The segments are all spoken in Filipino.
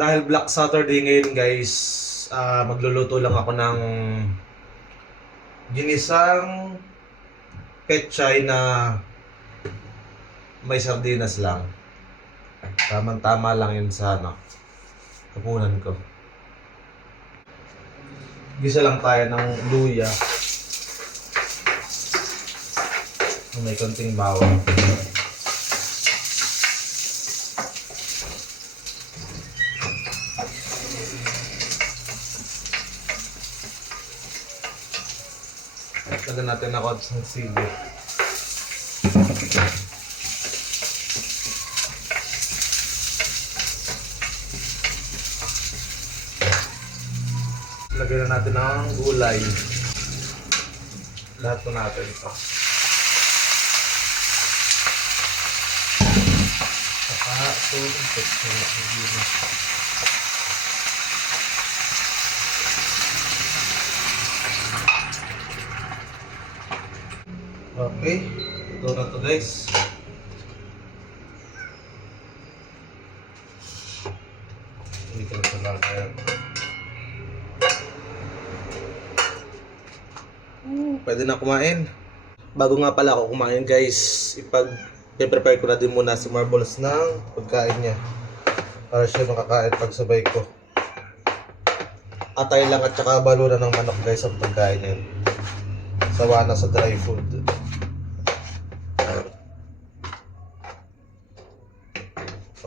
Dahil Black Saturday ngayon guys, magluluto lang ako ng ginisang pechay na may sardinas lang. Tamang-tama lang yun sa kapunan ko. Gisa lang tayo ng luya. May konting bawang. Lagyan natin ako ng sili. Lagyan na natin ng gulay. Lahat na natin ito. Saka ito. Okay, ito na to guys. Dito na lang kaya. Pwede na kumain. Bago nga pala ako kumain guys, prepare ko na din muna si Marbles ng pagkain niya para siya makakain pagsabay ko. Atay lang at saka baluran ng manok guys ang pagkain niya. Sawa na sa dry food.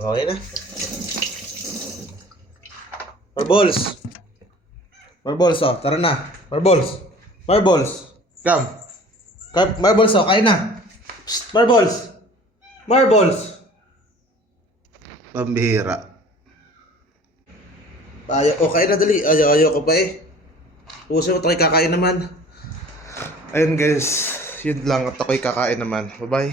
Okay na. Marbles! Marbles oh, tara na. Marbles! Marbles! Come! Marbles oh, kain na! Psst, Marbles! Marbles! Pambihira. Okay na dali. Ayaw ko pa eh. Puso mo tayo kakain naman. Ayun guys, yun lang at ako'y kakain naman. Bye bye.